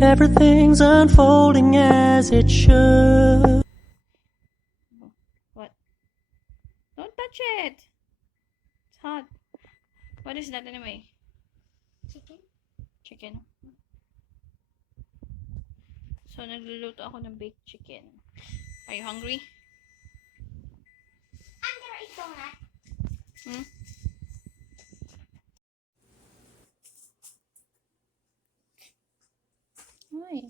Everything's unfolding as it should. What? Don't touch it! It's hot. What is that anyway? Chicken? Chicken. So, nagluluto ako ng baked chicken. Are you hungry? Under a donut. Hmm? Why?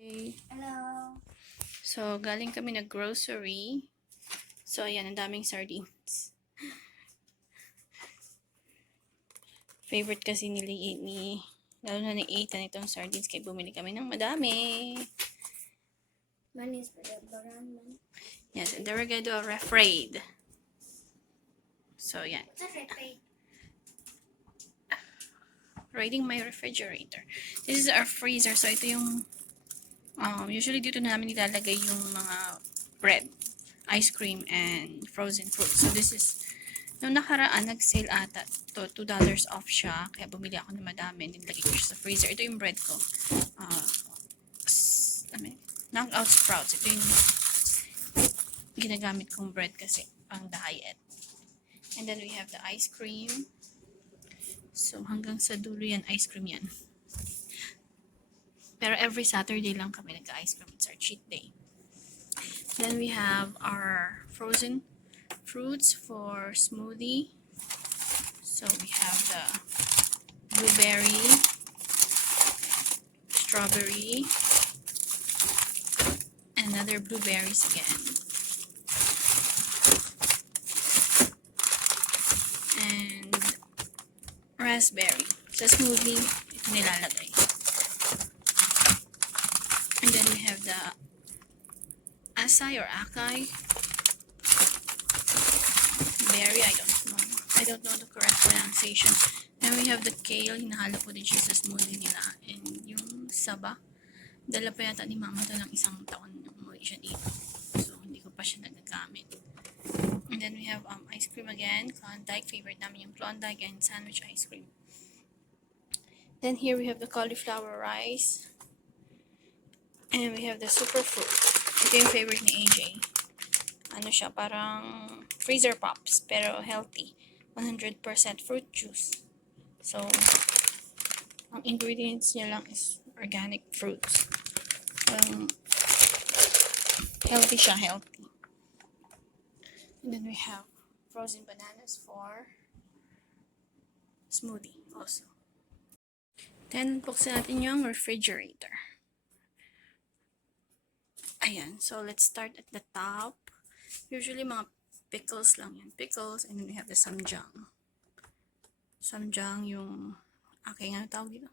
Okay. Hello. So, galing kami na grocery. So, ayan, ang daming sardines. Favorite kasi lalo na ni Ethan itong sardines, kaya bumili kami ng madami. Mommies for the man. Yes, and then we're gonna do a ref raid. So, yan. What's a red? Raiding my refrigerator. This is our freezer. So, ito yung usually dito namin nilalagay yung mga bread, ice cream, and frozen fruit. So, this is nung nakaraan, nag-sale ata to $2 off siya. Kaya bumili ako ng madami. And nilagay ko siya sa freezer. Ito yung bread ko. Knockout Sprouts. Ito yung ginagamit kong bread kasi pang diet. And then we have the ice cream. So, hanggang sa dulo yan, ice cream yan. Pero every Saturday lang kami nag-ice cream. It's our cheat day. Then we have our frozen fruits for smoothie. So, we have the blueberry, strawberry, and another blueberries again. And raspberry. Sa smoothie, ito nilalagay. And then we have the acai or acai berry. I don't know the correct pronunciation. Then we have the kale. Hinahalo ko din siya sa smoothie nila. And yung saba. Dala pa yata ni mama to ng 1 taon nung umuwi siya dito. So, hindi ko pa siya nagagamit. And then we have ice cream again. Klondike. Favorite namin yung Klondike and sandwich ice cream. Then here we have the cauliflower rice. And we have the superfruit. Ito yung favorite ni AJ. Ano siya, parang freezer pops, pero healthy. 100% fruit juice. So, ang ingredients niya lang is organic fruits. Healthy siya, healthy. And then we have frozen bananas for smoothie also. Then, buksan natin yung refrigerator. Ayan, so let's start at the top. Usually, mga pickles lang yan. Pickles, and then we have the samjang. Samjang yung, ano tawag dito?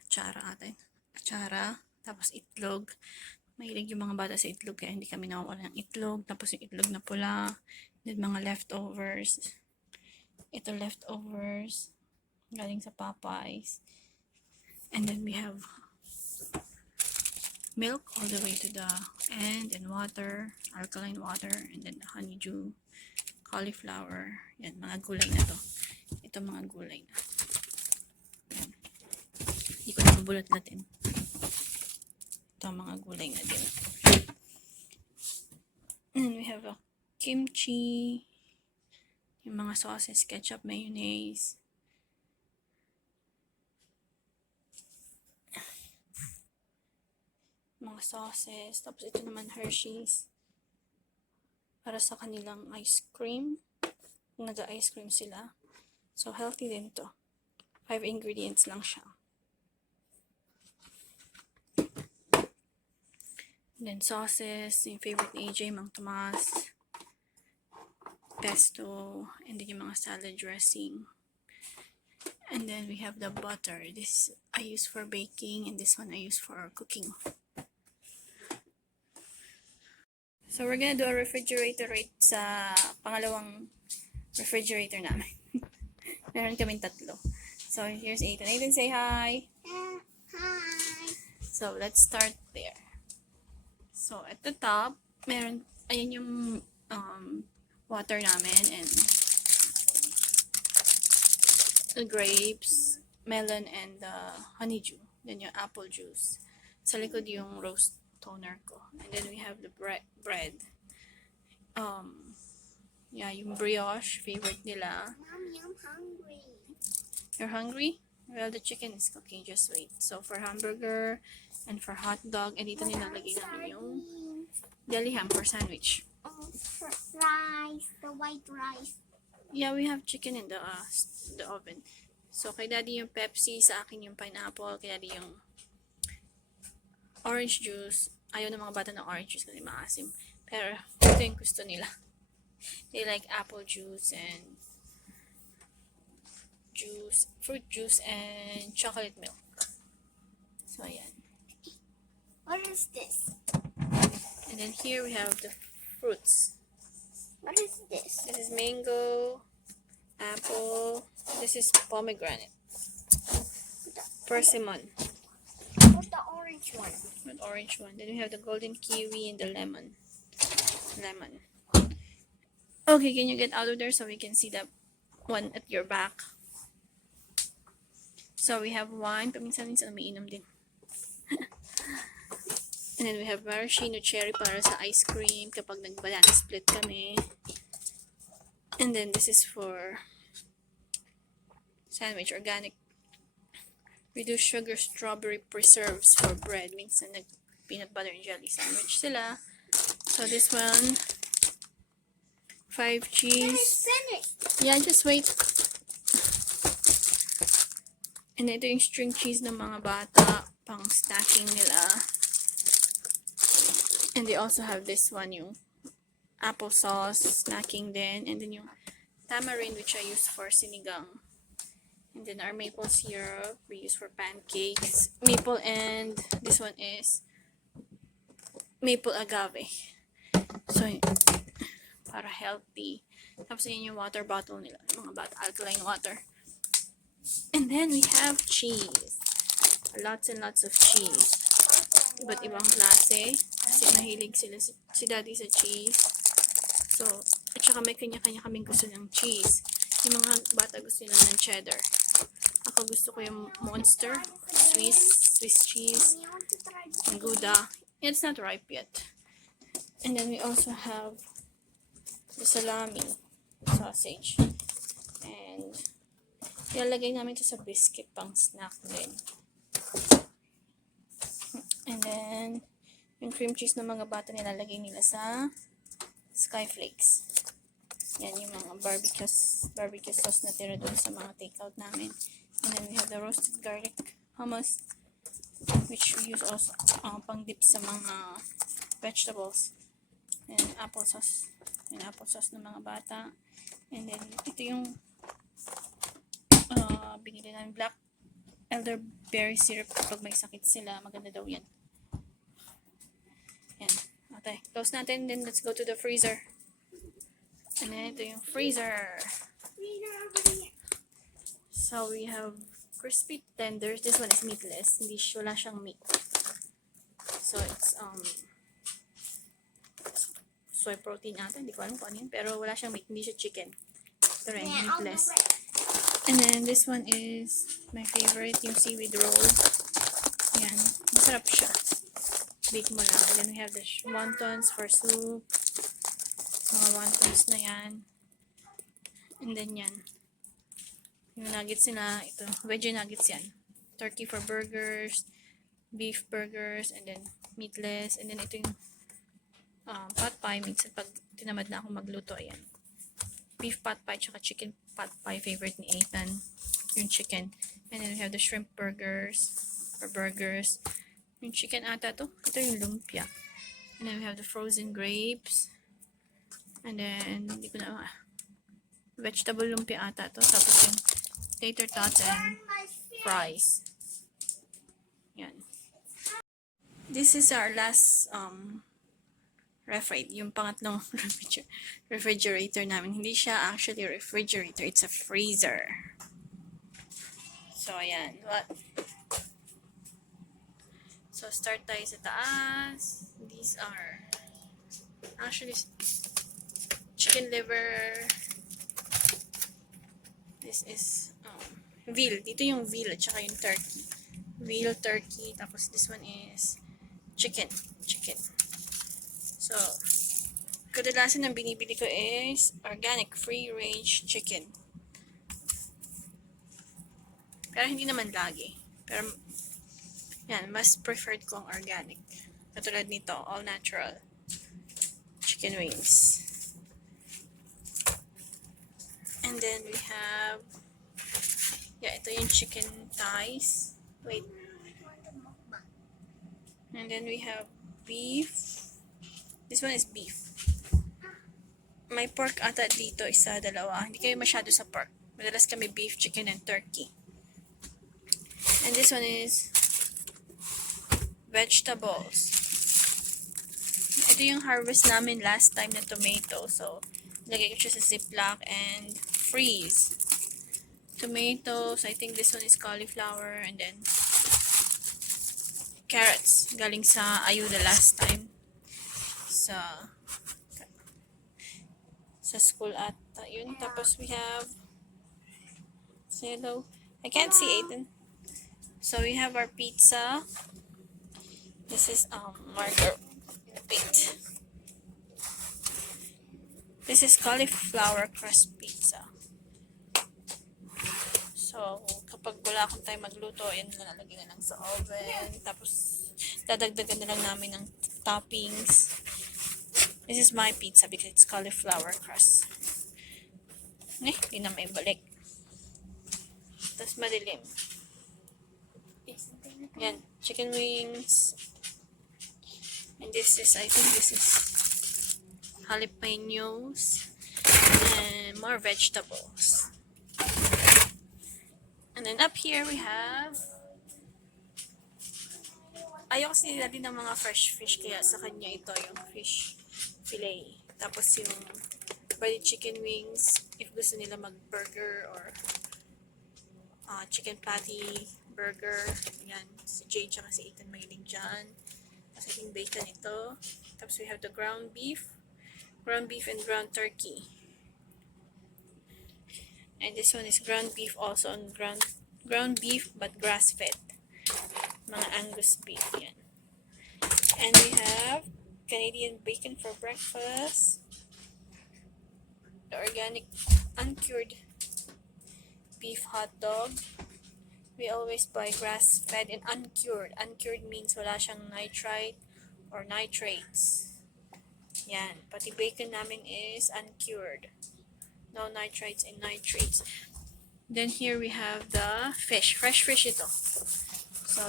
Atsara ata yun. Atsara, tapos itlog. Mahilig yung mga bata sa itlog, kaya hindi kami nawawala ng itlog. Tapos yung itlog na pula. Then mga leftovers. Ito leftovers. Galing sa Popeyes. And then we have milk all the way to the end, and water, alkaline water, and then the honeydew, cauliflower. Yan, mga gulay na to. Ito mga gulay na. Yan. Hindi ko na mabulot natin. Ito mga gulay na din. And we have a kimchi, yung mga sauces, ketchup, mayonnaise. Mga sauces. Tapos ito naman Hershey's. Para sa kanilang ice cream. Nag-ice cream sila. So, healthy din to. 5 ingredients lang siya. And then sauces. Yung favorite ni AJ, Mang Tomas. Pesto. And then yung mga salad dressing. And then we have the butter. This I use for baking. And this one I use for cooking. So, we're gonna do a refrigerator rate sa pangalawang refrigerator namin. Meron kaming 3. So, here's Aiden. Aiden, say hi! Hi. So, let's start there. So, at the top, ayan yung water namin and the grapes, melon, and honeydew. Then yung apple juice. Sa likod yung roast toner ko. And then we have the bread. Yeah, yung brioche, favorite nila. Mommy, I'm hungry. You're hungry? Well, the chicken is cooking. Just wait. So, for hamburger and for hot dog, and dito nilalagay namin yung deli ham for sandwich. Oh, rice, the white rice. Yeah, we have chicken in the oven. So, kay daddy yung Pepsi, sa akin yung pineapple, kay daddy yung orange juice. Ayaw ng mga bata ng orange juice kasi maasim. Pero, ito yung gusto nila. They like apple juice and fruit juice and chocolate milk. So, ayan. What is this? And then here we have the fruits. What is this? This is mango, apple, this is pomegranate, persimmon, What's the orange one? with orange one. Then we have the golden kiwi and the lemon. Okay, can you get out of there so we can see the one at your back? So we have wine. Paminsan-minsan umiinom din. And then we have maraschino cherry para sa ice cream kapag nag-banana split kami. And then this is for sandwich, organic reduced sugar strawberry preserves for bread. Minsan nag-peanut butter and jelly sandwich sila. So this one, 5 cheese. Finished. Yeah, just wait. And ito yung string cheese ng mga bata, pang snacking nila. And they also have this one, yung applesauce, snacking din. And then yung tamarind, which I use for sinigang. And then our maple syrup, we use for pancakes. Maple, and this one is maple agave. So, para healthy. Tapos yun yung water bottle nila, mga bata, alkaline water. And then we have cheese. Lots and lots of cheese. Iba't ibang klase. Kasi mahilig sila si daddy sa cheese. So, at saka may kanya-kanya kaming gusto ng cheese. Yung mga bata gusto nila ng cheddar. Ako gusto ko yung Monster, Swiss cheese, Mommy, I want to try this. and Gouda. It's not ripe yet. And then we also have the salami, sausage. And ilalagay namin ito sa biscuit pang snack din. And then, yung cream cheese ng mga bata nilalagay nila sa skyflakes. Yan yung mga barbecue sauce na tira doon sa mga takeout namin. And then we have the roasted garlic hummus, which we use also pang dip sa mga vegetables. And applesauce. Yung applesauce ng mga bata. And then, ito yung binili namin black elderberry syrup kapag may sakit sila. Maganda daw yan. Yan. Okay. Close natin. Then, let's go to the freezer. And then, ito yung freezer. So, we have crispy tenders. This one is meatless. Wala siyang meat. So, it's soy protein ata. Hindi ko alam kung ano yun. Pero wala siyang meat. Hindi siya chicken. Ito rin, meatless. And then, this one is my favorite, yung seaweed roll. Yan. Masarap siya. Bake mo lang. And then, we have the wontons for soup. Mga wontons na yan. And then, yan. Yung nuggets nila, ito. Veggie nuggets yan. Turkey for burgers, beef burgers, and then meatless. And then, ito yung pot pie. Minsan, pag tinamad na ako magluto, ayan. Beef pot pie, tsaka chicken pot pie, favorite ni Ethan, yung chicken. And then we have the shrimp burgers, or burgers. Yung chicken ata to. Ito yung lumpia. And then we have the frozen grapes. And then, hindi ko na, vegetable lumpia ata to. Tapos yung tater tots and fries. Yan. This is our last refrigerator, yung pangatlong refrigerator namin. Hindi siya actually refrigerator, it's a freezer. So, ayan. So, start tayo sa taas. These are actually chicken liver. This is veal. Dito yung veal at saka yung turkey. Veal, turkey. Tapos this one is chicken. So, kadalasan ang binibili ko is organic free-range chicken. Pero hindi naman lagi. Pero, yan, mas preferred ko ang organic. Katulad nito, all natural chicken wings. And then we have, ito yung chicken thighs. Wait. And then we have beef. This one is beef. May pork ata dito, isa, dalawa. Hindi kayo masyado sa pork. Madalas kami beef, chicken, and turkey. And this one is vegetables. Ito yung harvest namin last time na tomato. So, lagay ko siya sa ziplock and freeze. Tomatoes, I think this one is cauliflower, and then carrots. Galing sa ayuda last time. Sa school ata yun. Tapos we have hello. I can't see Aiden. So we have our pizza. This is margar. Wait. This is cauliflower crust pizza. So, kapag wala akong time magluto, yan na lalagay na lang sa oven. Tapos, dadagdagan na lang namin ng toppings. This is my pizza because it's cauliflower crust. Hindi na may balik. Tapos, madilim. Yan, chicken wings. And this is, I think this is jalapenos. And more vegetables. And then up here we have, ayaw kasi nila din ng mga fresh fish, kaya sa kanya ito yung fish fillet. Tapos yung breaded chicken wings, if gusto nila mag-burger or chicken patty, burger. Yan, si Jay tsaka si Ethan mahilig dyan. Tapos I think bacon ito. Tapos we have the ground beef and ground turkey. And this one is ground beef also, on ground beef but grass-fed. Mga Angus beef yan. And we have Canadian bacon for breakfast. The organic uncured beef hot dog. We always buy grass-fed and uncured. Uncured means wala siyang nitrite or nitrates. Yan. Pati bacon namin is uncured. No nitrites and nitrates. Then here we have the fish. Fresh fish ito. So,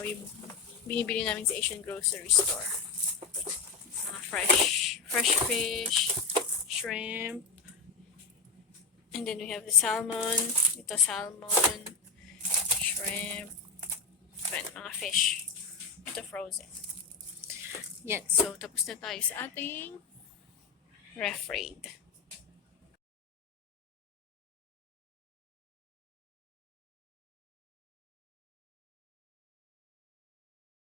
binibili namin sa Asian grocery store. Fresh fish, shrimp. And then we have the salmon. Ito salmon, shrimp, and mga fish. Ito frozen. Yan. So, tapos na tayo sa ating refraid.